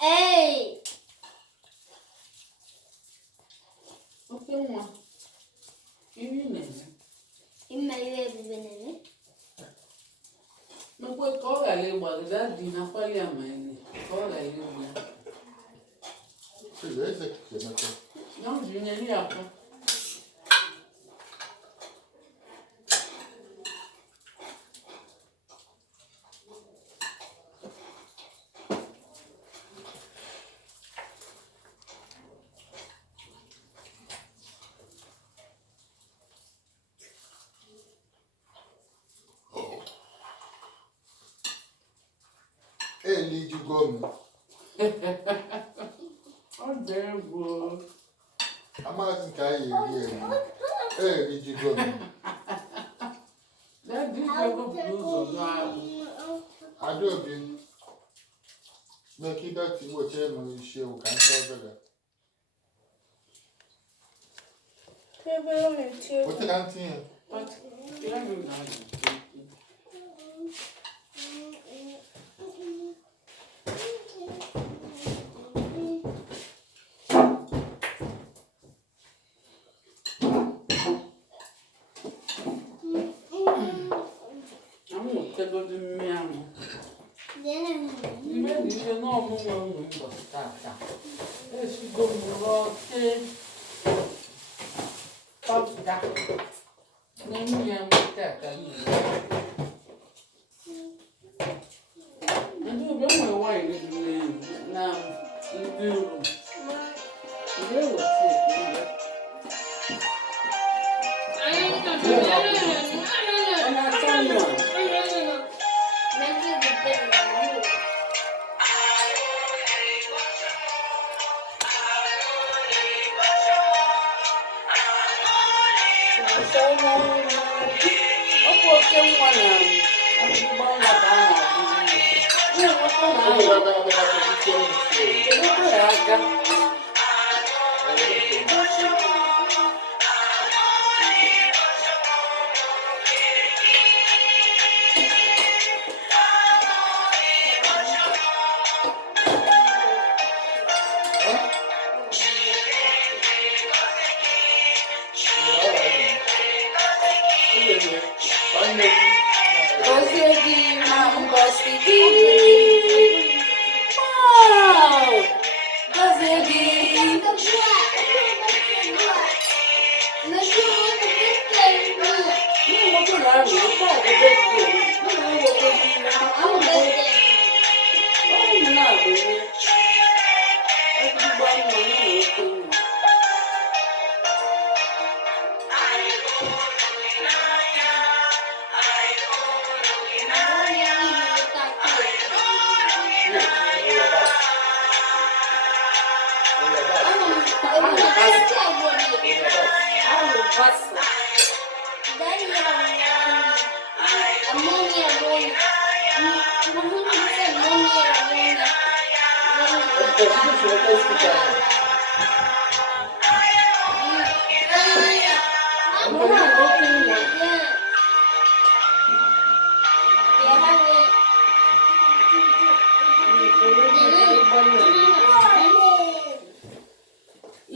Hey! Okenwa. Iri nene. Imewe ebibe nene. Mekwe ka ọ ghara ịgbagide dị na kwali amaghị ka ọ ghara igbu ya. Ya m ji nyere ya aka. Ọ dị egwu. Amaghị nke anyị eri erijigo m. Adaobi mekidọtị wechere m isi ewu ka nta ọbịa. Wete ka ntinye. Ọmụmụ ụbọchị tata esigo m rọte pọpụta na-enye ya tata niile ndị obe nwere nwaanyị na ndị uru ndị eweta ekele ọ na-atọ nwa okenwa na Agidigba nwata a na-agụ ya aka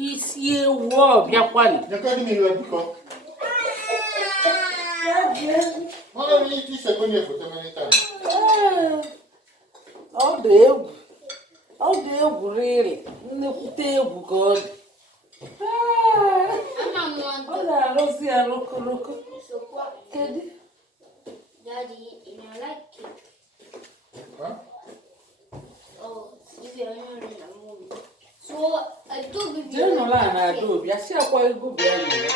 Isi ewu ọbịakwalị. Nyekọdị m iwe biko. Mara m ike isekwenye foto many times. Ọ dị egwu. Ọ dị egwu rịrị. Nnekwute egwu ka ọ dị. Ọ na-arụzi ya rokoroko. Kedu? Daddy, you know, like cake. Huh? Oh, if you're not in the movie. So, I told you. Jee nọrọ a na-ada obi, asị akwa ego bịa nọrọ.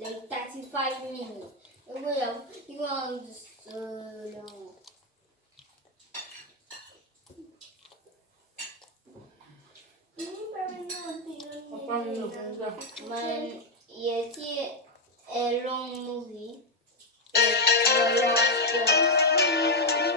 Like 35 minutes. Well, you want so long. Man, yes, a long movie. It's the last one.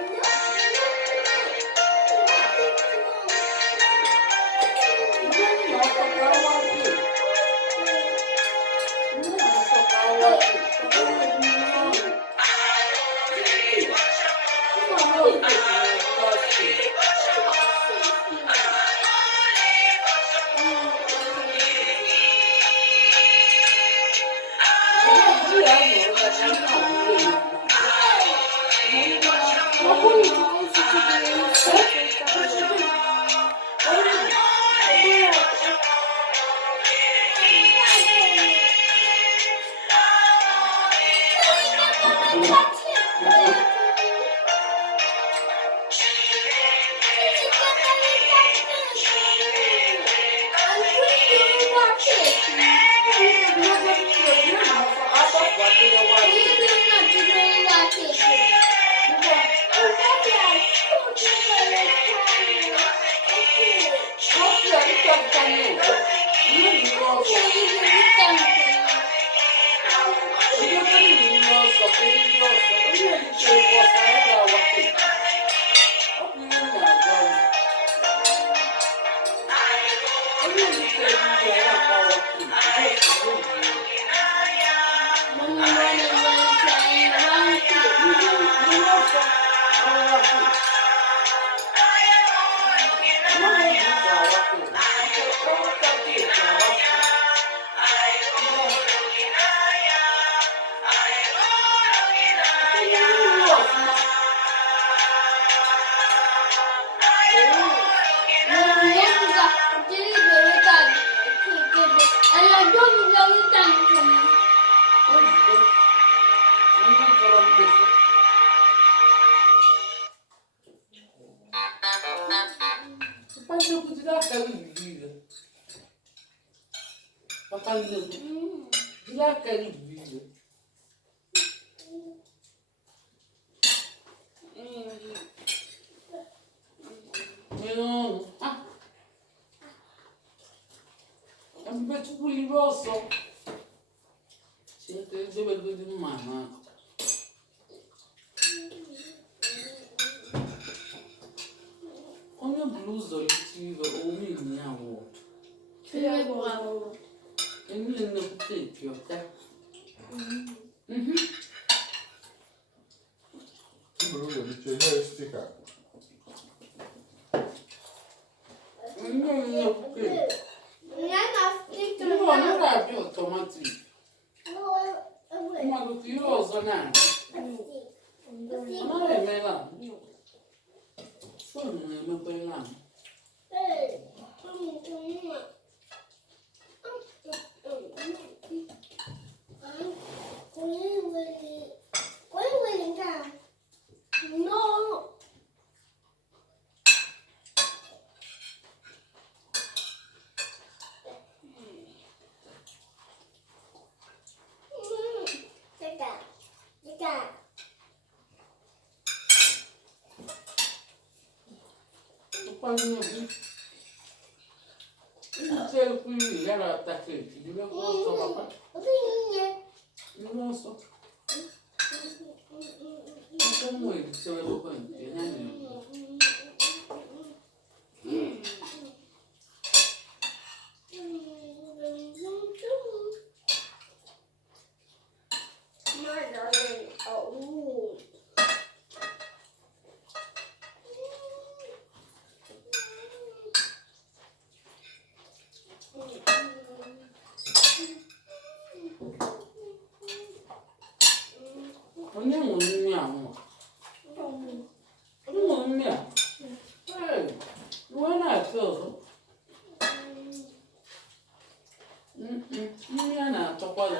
lá aquele vídeo. Não. Eu me bati por livro só. Tinha que ter bebido de mamãe. Olha a blusa ali, tive o menino. Tyle było. Eu me lembro do peito, tá? Bluza, wiecie, nie jest styka. Nie lembro do peito. Nie ma styku. Não, não dá, viu, tomate. Uma do que usa, né? Não é melão. Foi, não é meu pai lá. No. O pai não viu. Não sei o que era ataque. Ele gostou, papai. Ele gostou. Como ele, seu elefante, né? Onde é o minha amor? Não, minha. Ei, não é nada, seu. Não é nada, só pode ir.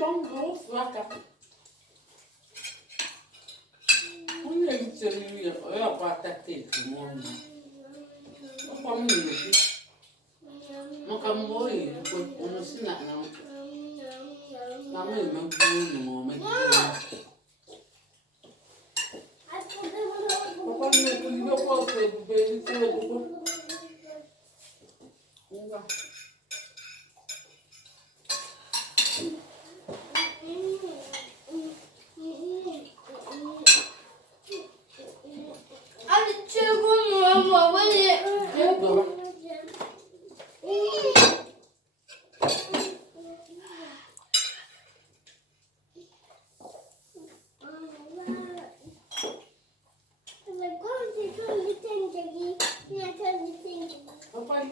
Vamos, vamos, vaca. Onde é que você ia? Eu ia para a teta, mano. Não come isso. Não come boi, depois não ensina, não. Não, não pulo, mas papai não pulo, eu posso beber isso, vamos lá. Ale czego mama, nie? Dobra.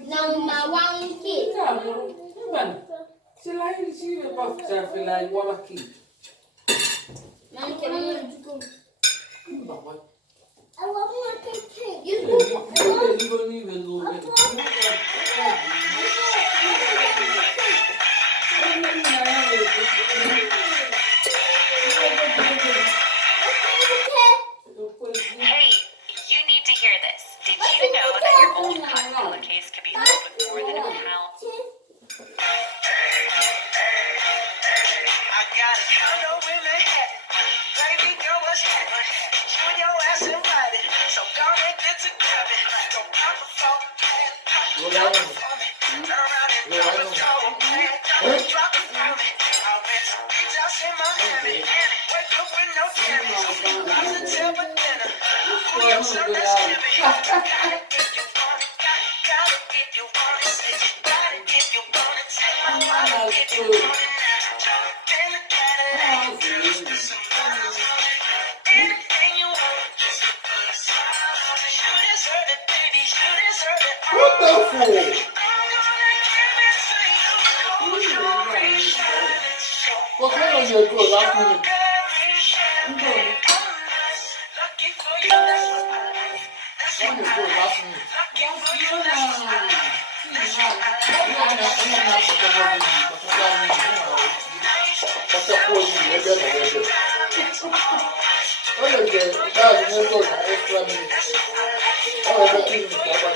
Não, não, aqui. Se lá ele tira para ficar lá igual aqui. Não, que não. Papai. Hey, you need to hear this. Did you know that your old cotton pillowcase can be filled with more than a pound? I got a condo in Manhattan. Baby girl, what's happening? You and your ass invited. So go and get to grabbing. Go pop a phone, drop it for me. Turn around and drop it for me. Drop it for me. I went to beach house in Miami. Wake up with no jammies. Lots of tail for dinner. For your service, give me. Got it if you want it. Got it if you want it. Say you got it if you want it. Take my wallet if you want it. Anything you want, just put a smile on it. You deserve it, baby. You deserve it. What the fuck? I'm gonna give it to you. Close your eyes, shining so What kind of your girl last minute? very shining. Lucky for you, that's what I like. That's What what your I girl like. last minute? Lucky for you, that's what I like. That's what I like. Qualquer coisa, é verdade. Olha, guys, nem coisa, extra minute. Olha, aqui, tá pra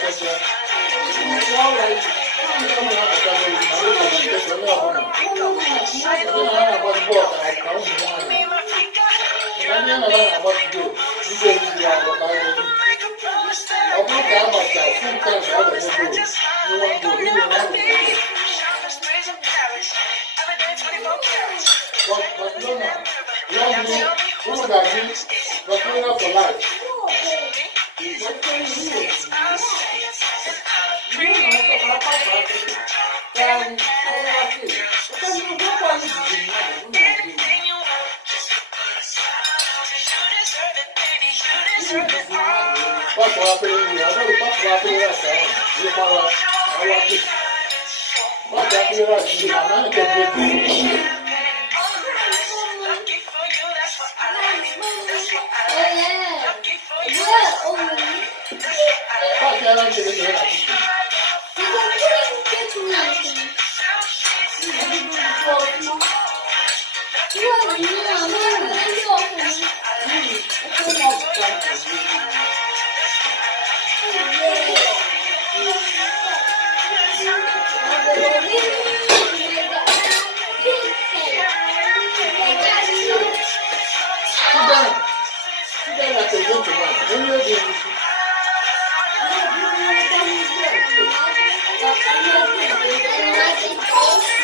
Oh,